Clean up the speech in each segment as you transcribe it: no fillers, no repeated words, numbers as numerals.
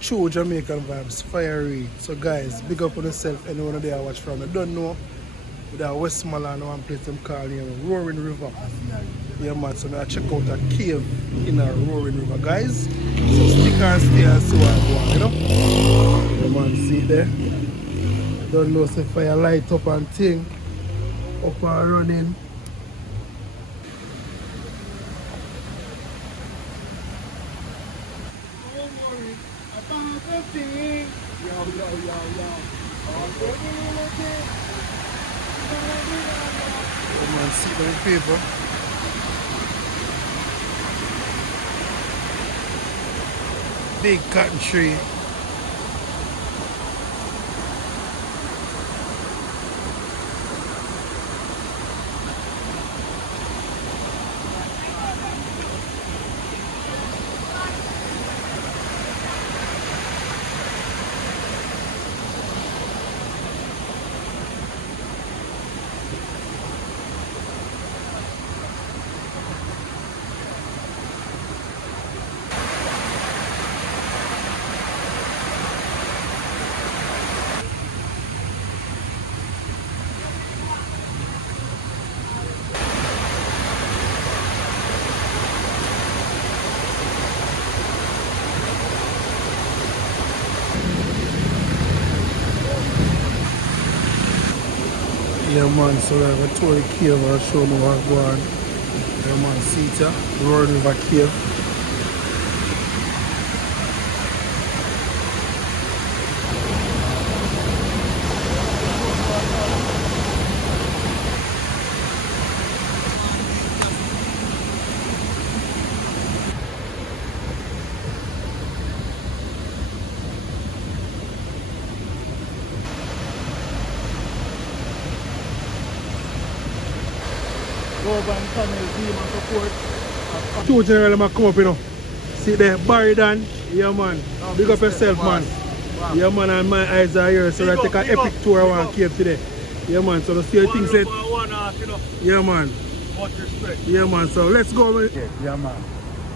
True Jamaican vibes, fiery. So guys, big up on yourself, anyone there watch from. I don't know. With our Westmoreland, one place them call Roaring River. Yeah man, so now check out a cave in a Roaring River, guys. So stick and stay and see what I want, you know? Yeah man, see there? Don't know if fire light up and thing. Up and running. Oh man, see them people. Big cotton tree. Yeah man, so we have a tour of the cave, I'll show you what's going on. Yeah man, see it here, Roaring River Cave. Over and channel team and support. Two general might come up, you know. See there, Barry Dan. Yeah man. Big up yourself, man. Wow. Yeah man, and my eyes are here. So I take an epic tour around cave today. Yeah man, so the see things that. Yeah man. Much respect. Yeah man, so let's go man. Yeah man.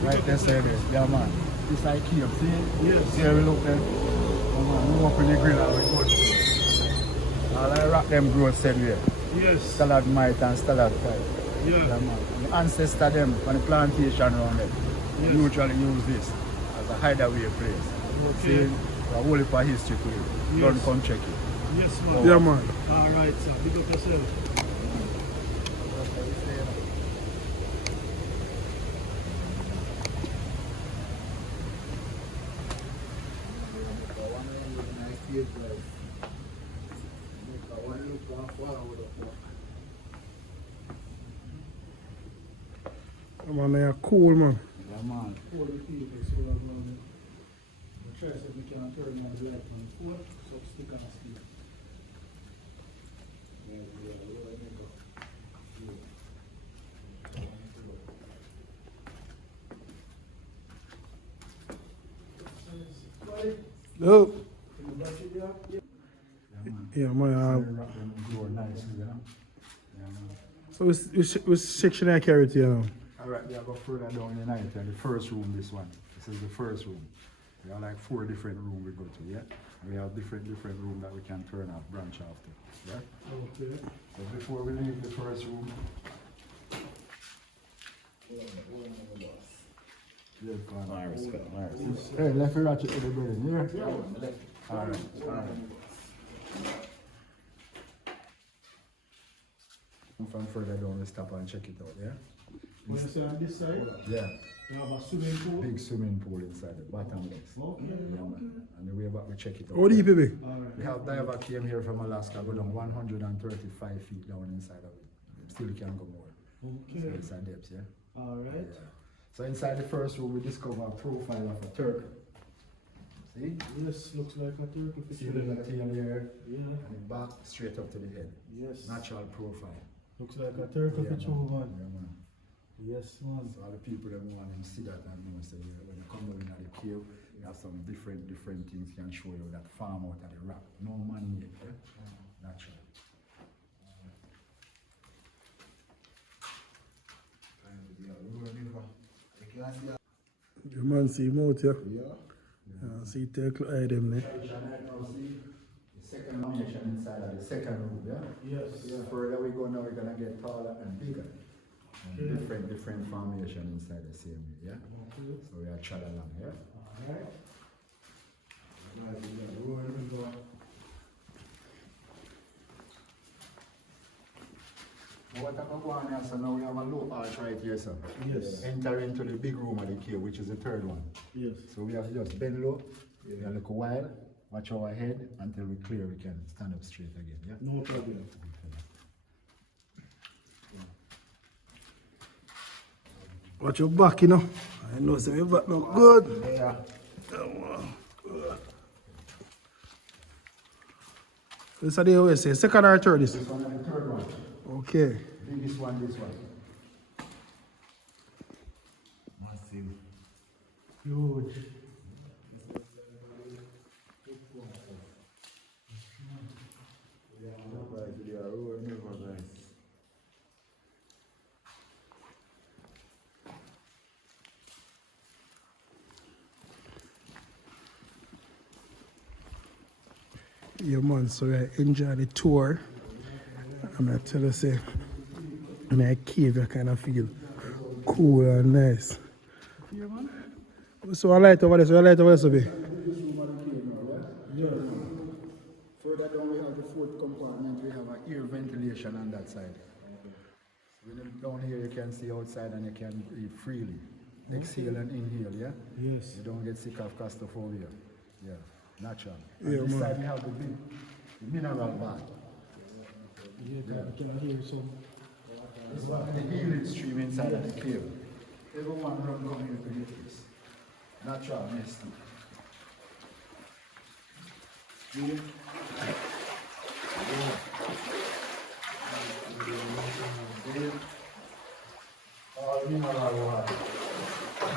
Right there, side there. Yeah man. This like cave, see? Yes. See how we look there? Oh man, we open the grill and we go. All I rock them growth said here. Yes. Stalagmite and stalactite. Yeah. Yeah man. The ancestor them on the plantation around there. Yes. Usually use this as a hideaway place. Okay. See? So a whole heap of history to it. Yes. Don't come check it. Yes man. Oh. Yeah man. Alright sir, big up yourself. Man, they are cool, man. Yeah, man. All the people, so we're going to try to see if we can turn my light on 4, so stick on a speed. No. Yeah, man. So which section I carry to you now? Alright, we go further down in the night and the first room, this one. This is the first room. We have like 4 different rooms we go to, yeah? And we have different rooms that we can turn off, branch off to, right? Okay. So before we leave the first room, my respect. Hey, left your ratchet to the building, yeah? Alright. From further down, we stop and check it out, yeah? When you say on this side, Yeah. you have a swimming pool. Big swimming pool inside the bottomless. Okay. Yeah, man. And the way back we check it out. How deep is it? We have diver came here from Alaska, go down 135 feet down inside of it. Still can go more. Okay. So it's a depth, yeah? Alright. Yeah. So inside the first room we discover a profile of a turtle. See? Yes, looks like a turtle. See the tail here? Yeah. And the back straight up to the head. Yes. Natural profile. Looks like a turtle Yeah, for true, man. Yeah, man. Yes, man. So all the people that want to see that and know, so when you come down in the cave, you have some different things can show you that farm out of the rock. No man made, yeah? Natural. The man see him out here. Yeah. So you take a look at them there. Right now, see the second foundation inside of the second room, yeah? Yes. The further we go now, we're gonna get taller and bigger. And different formation inside the same way, yeah? Okay. So we are trod along, yeah? Alright. What I'm going on here, so now we have a low arch right here, sir. Yes. Enter into the big room of the cave, which is the third one. Yes. So we have to just bend low, we have look a while, watch our head until we clear, we can stand up straight again, yeah? No problem. Watch your back, you know. I know say your back look good. Yeah. This is the way say second or third this? This one is the third one. Okay. Biggest one, this one. Massive. Huge. Yeah man, so I enjoy the tour. I'm gonna tell you say in a cave you kind of feel cool and nice. Yeah man. So I light over there, so I light over there so be. Yeah. Further down we have the fourth compartment, we have an ear ventilation on that side. When you down here you can see outside and you can breathe freely. Exhale and inhale, yeah? Yes. You don't get sick of claustrophobia. Yeah, natural. Yeah, And this man. side we have the mineral bath. Yeah, I can hear some. This one the healing stream inside of the cave. Everyone run down here to get this. Natural nesting. Yeah. All mineral water.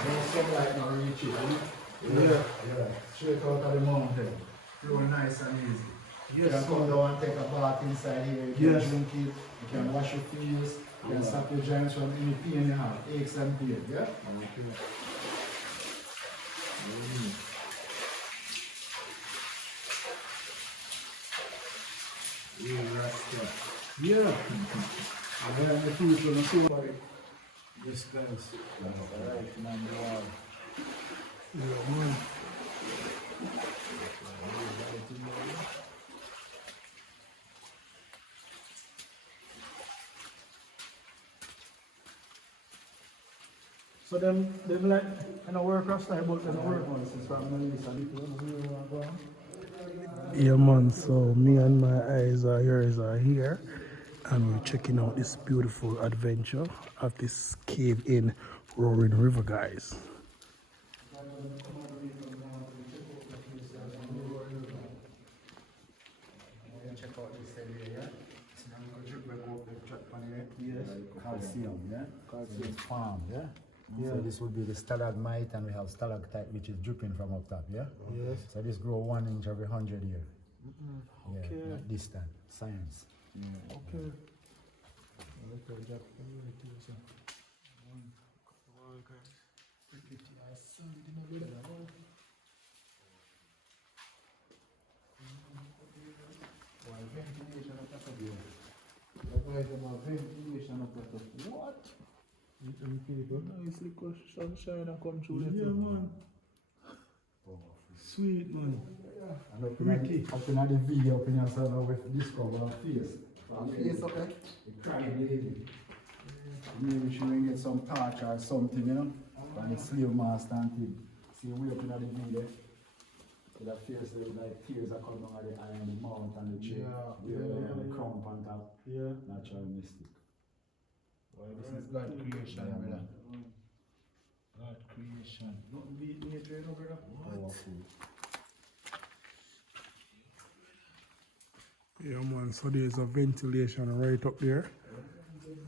No sunlight not reaching. Yeah. Straight out of the mountain. Flow nice and easy. You can come down and take a bath inside here. You can drink it. You can wash your face. You can stop your joints from any pain you have, aches and pain. Yeah? Yeah. I have the food from the store. Yes, guys. Alright, man. Wow. Yeah, man. So them like, you know, work across time, but them work on this is from the list and people know. Yeah man, so me and my eyes are here and we're checking out this beautiful adventure of this cave in Roaring River, guys. Check out this area, yeah? Yes. Calcium, yeah? Calcium farm, yeah? So this would be the stalagmite and we have stalactite which is dripping from up top, yeah? Yes. So this grow 1 inch every 100 years. Yeah, Okay. not distant, science. Okay. What? People nicely cause sunshine and come through the man. Sweet man. And up in the video, up in yourself with discover a face. Face up there, the crying lady. Maybe she will get some torch or something, you know, and the slave master and thing. See way up in the video. With that face like tears are coming out of the eye and the mouth and the chin. And the crown on top. Yeah. Natural mystic. Well, this is God creation, brother. God creation. Nothing beat nature, you know, brother. Powerful. Yeah, man, so there's a ventilation right up there.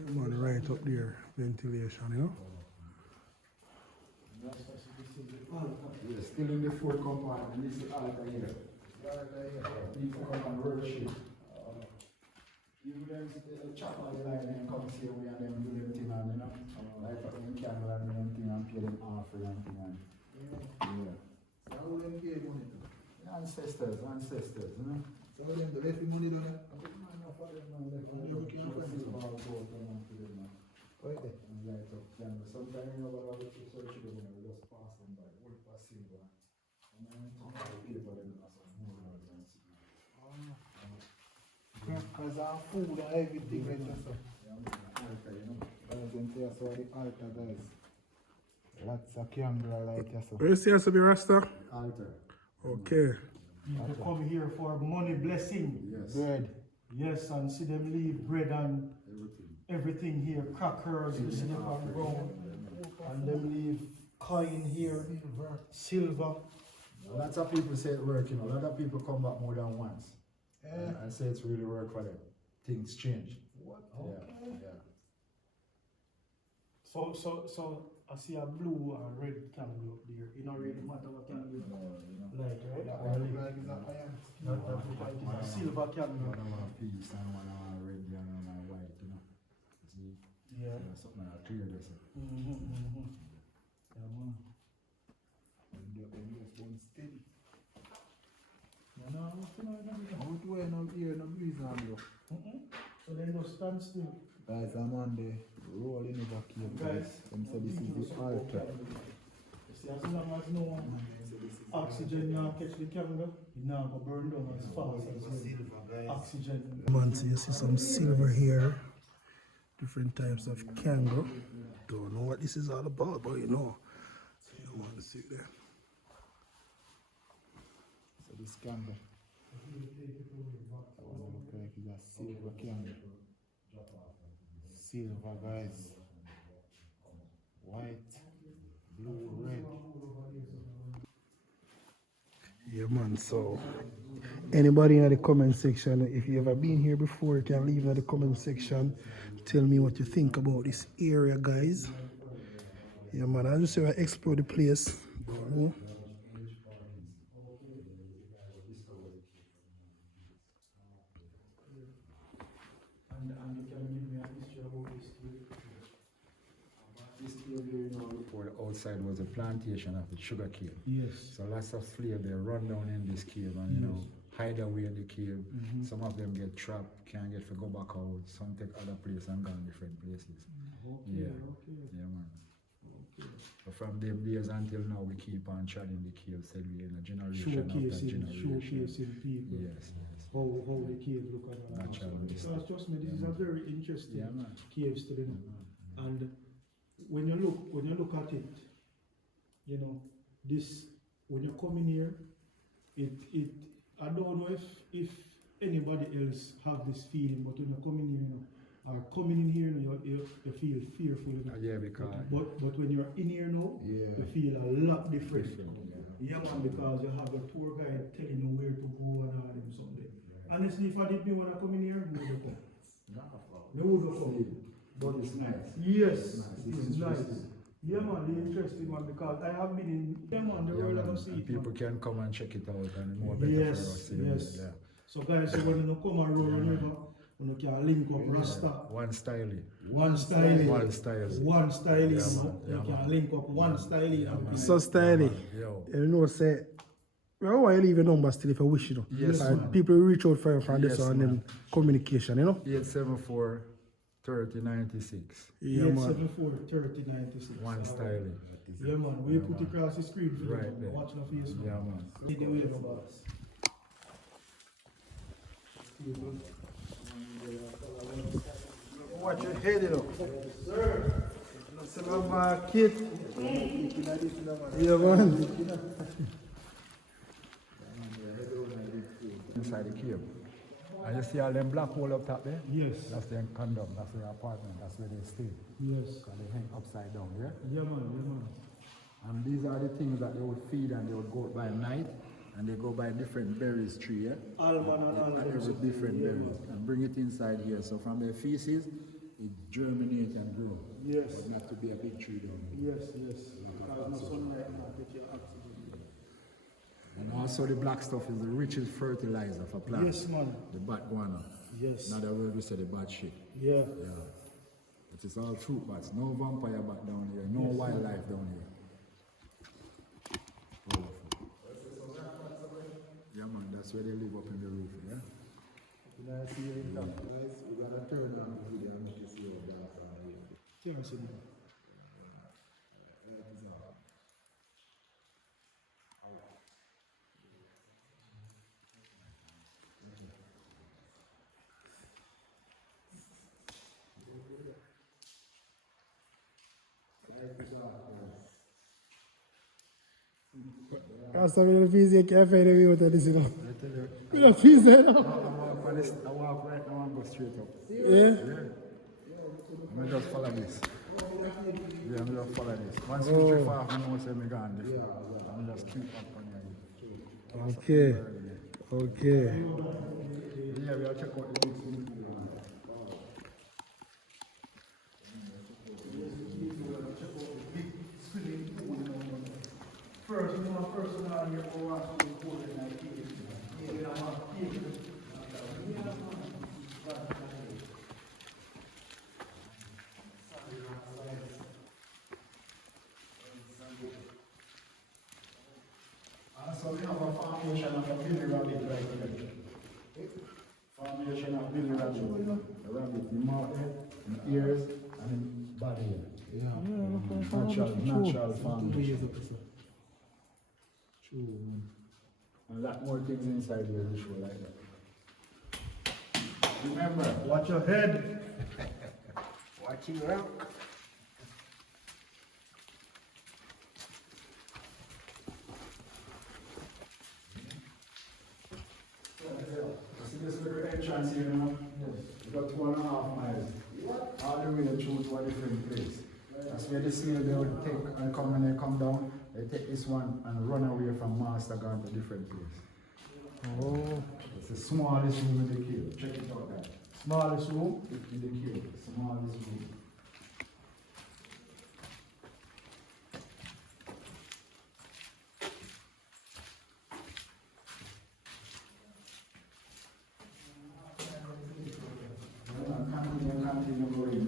Man, right up there, ventilation, you know. We're still in the fourth compartment. This is altar here. People come and worship. Even them choppers like them come see we and them do them thing and you know, light up them candle and them thing and pay them offering and thing and yeah. So how them ancestors, you know. So them the left the money down there. Sometimes you know what I was searching for, we just pass them by, wood for silver. And then paper them as a more than Because our food and everything like that. So. altar, you know. Guys, them say I saw the altar, guys. Lots of candle light, yes, sir. Where you see us to be Rasta? Altar. Okay. People come here for money blessing. Yes. Bread. Yes, and see them leave bread and everything here, crackers, you see them on the ground. And them leave coin here, silver. Lots of people say it work, you know. A lot of people come back more than once. Yeah. And say it's really work for them. Things change. What? Yeah. Yeah. So I see a blue and red candle up there. It don't really matter what candle you light, right? That one look like it's a iron. That look like it's a silver candle. One of peace and one of red and one of white, you know. See? Yeah. Something like clear this. Yeah, man. And them just one steady. No, Out way, no ear, no breeze on you. So they just stand still. Guys, I'm on the rolling in the cave, guys. Them say this is the altar. You see, as long as no oxygen now catch the candle, it now go burn down as fast as well. Oxygen. Man, so you see some silver here. Different types of candle. Don't know what this is all about, but you know. You want to see there. So this candle. That one look like it's a silver candle. Silver, guys. White, blue, red. Yeah, man, so anybody in the comment section, if you ever been here before, you can leave in the comment section. Tell me what you think about this area, guys. Yeah, man, I just say I explore the place. Don't know. And you can give me a history about this too. This cave here, you know, before the outside was a plantation of the sugar cane. Yes. So lots of slaves, they run down in this cave and, you know, hide away in the cave. Some of them get trapped, can't get to go back out. Some take other places and go in different places. Yeah, man. But from them days until now, we keep on treading the cave, said we in a generation after generation. Showcasing people. Yes. How the cave look at that. Natural Because trust me, this is a very interesting Yeah, man. cave study. And when you look at it, you know, this when you come in here, it I don't know if anybody else have this feeling, but when you come in here, you know, or coming in here, you feel fearful. You know? Yeah, because But when you're in here now, Yeah. you feel a lot different. Yeah, man, because you have a tour guide telling you where to go and all them something. Honestly, if I didn't want to come in here, no would come. No would come. but it's nice. Yes, it's nice. Yeah, man, the interesting one because I have been in. Yeah, man, the world of see and it, people man. can come and check it out and more better Yes, for us. You know, yes. Yeah. So guys, so when you come and roll river, you can link up Rasta. One style. One style. One style. One style. Yeah, man. You Yeah, can man. link up one style. So stylish. Yo. You know, say, well, why you leave your number still if you wish, you know? Yes, And man. people reach out for you from this Yes, and then man. communication, you know? 874 3096. Yeah, man. 874 3096. One style. Yeah, man. We put it across the screen for Right you. there. Watch on Facebook. Yeah, man. Need the way of boss. Watch your head, you know. Sir. Some kid. Yeah, man. Inside the cave. And you see all them black hole up top there? Yes. That's their condom, that's their apartment, that's where they stay. Yes. Because they hang upside down, yeah? Yeah, man. Yeah, man. And these are the things that they would feed and they would go by night and they go by different berries tree, yeah? Almond and all And every different berries. And bring it inside here. So from their feces, it germinates and grows. Yes. But not to be a big tree down here. Yes, yes. Because no sunlight not take your oxygen. And also the black stuff is the richest fertilizer for plants. Yes, man. The bad guano. Yes. Not the word we say the bad shit. Yeah. Yeah. It is all fruit bats. No vampire bat down here. No wildlife down here. Wonderful. Yeah, man. That's where they live up in the roof, yeah? You know, see it up, guys. We gotta turn on the video and make you see what that's on here. Yes, sir. Hasta ver el físico que hace de vivo te dice no. Mira físico. I walk right now and go straight up. Yeah. I'm just follow this. Yeah, I'm just follow this. Once you trip off, I know say me gone there. I'm just keep up on you. Okay. Okay. Yeah, we'll check out the big thing. First, you know, personal here for us to record it like this. You know, So we have a formation of a Billy Rabbit right here. Formation of Billy Rabbit. The rabbit, the mouth, the ears, and the body. Natural formation. And a lot more things inside here to show like that. Remember, watch your head. Watch your rock. See this little entrance here now? We got 2.5 miles. All the way through to a different place. That's where the snail they would take and come when they come down. They take this one and run away from master gone to different place. oh, It's the smallest room in the cave. Check it out, guys. smallest room. In the cave. Smallest room. Continue going.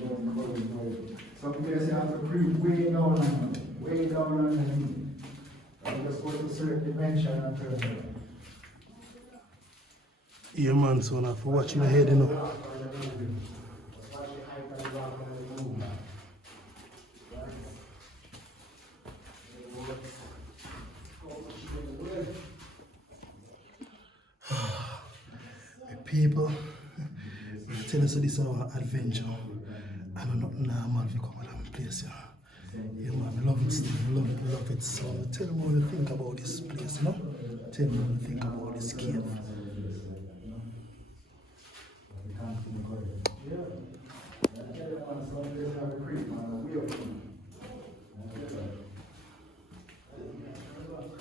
Some places you have to creep way down underneath. And just go to a certain dimension and turn around. Yeah, man, so now for watching my head, you know. People, tell us this is our adventure. I know not normal if you come to that place, yeah. Yeah, man, I love it still, love it. So tell me what you think about this place, you know? Tell me what you think about this cave.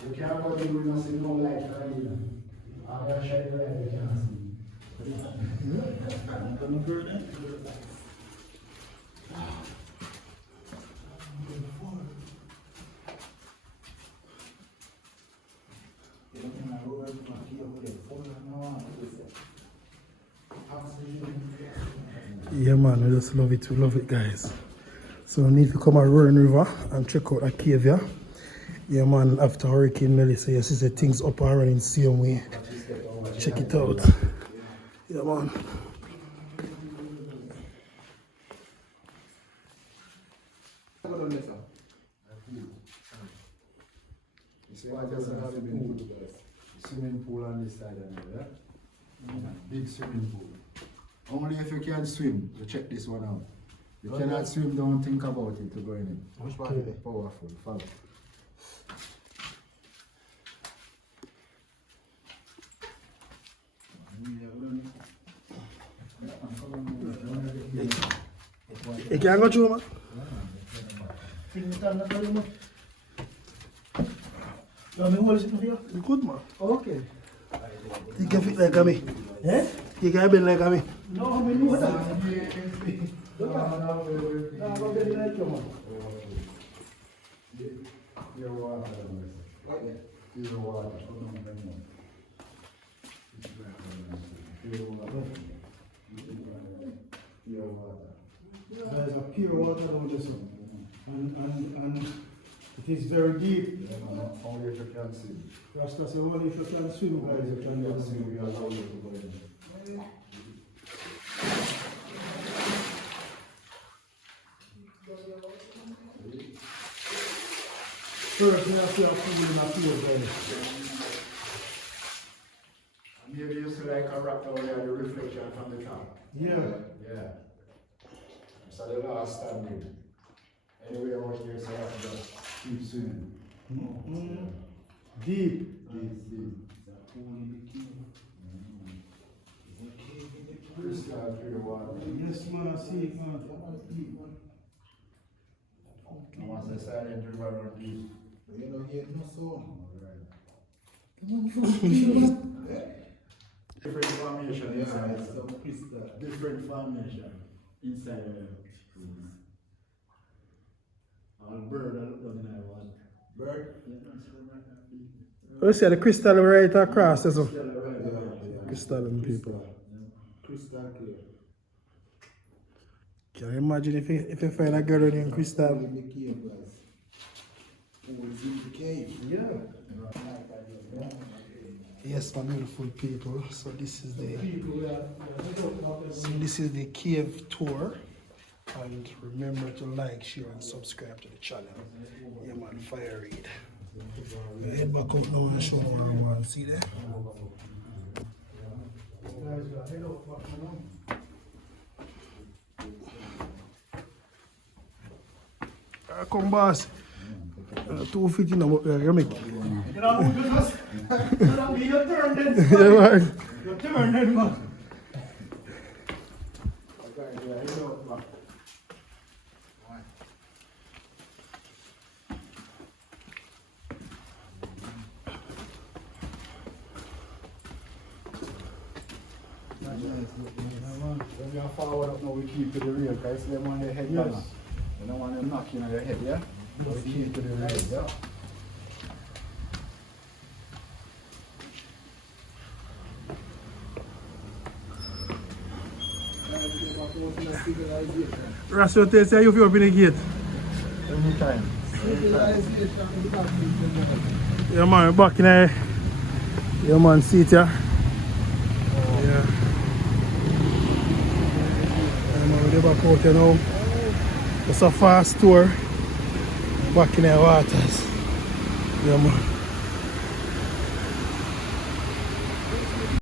You can't go in with us in no light, I'm going to show you where you can see. Yeah, man, I just love it. We love it, guys. So we need to come at Roaring River and check out a cave here. Yeah, man, after Hurricane Melissa, you see the things up and running same way. Check it out. Yeah, man. See, I just have a swimming pool on this side and there, yeah? Big swimming pool. Only if you can swim, you check this one out. You cannot swim, don't think about it to go in it. Which one is it? Powerful, follow. You can't go through, man. You want me to hold it here? You good, man. Okay. You can fit like me. Eh? You can bend like me. No, I mean, what? No, I'm going to get it like you, man. Pure water. Pure water. Pure water. Pure water. There's a pure water down this one. And It is very deep. Only if you can see. Rasta say only if you can swim, guys, you can go See, down. we allow you to go in. First, we have to have food in a field, guys. Maybe you see like a rock down there, the reflection from the top. Yeah. Yeah. So the last standing. Anyway, out here, so I have to just keep swimming. Deep. Deep. Crystal clear water. Yes, man, I see it, man. And once the silent river run deep. You know, here no song. Different formation inside. Yeah, some crystal. Different formation inside the trees. All bird are looking at one. Bird? You see the crystal right across there, so. Yeah. Crystal and people. Crystal clear. Can you imagine if you find a girl named Crystal? In the cave, guys. Who is in the cave? Yeah. Yes, my beautiful people. So this is the cave tour. And remember to like, share, and subscribe to the channel. Yeah, man, fire read. We head back out now and show them around. See there? Come, boss. 250 now, you make it. You know, you turn then. Yeah, man. You turn then, man. When we are forward up now, we keep to the real, guys. Them on their head, Yes. yes. You don't want them knocking on your head, yeah? We keep to the real, yeah? Rasul say you open the gate. Anytime. Yeah, man, back in there. Yeah, man, seat here. Yeah. Yeah, man, we're back out here now. It's a fast tour. Back in the waters. Yeah, man.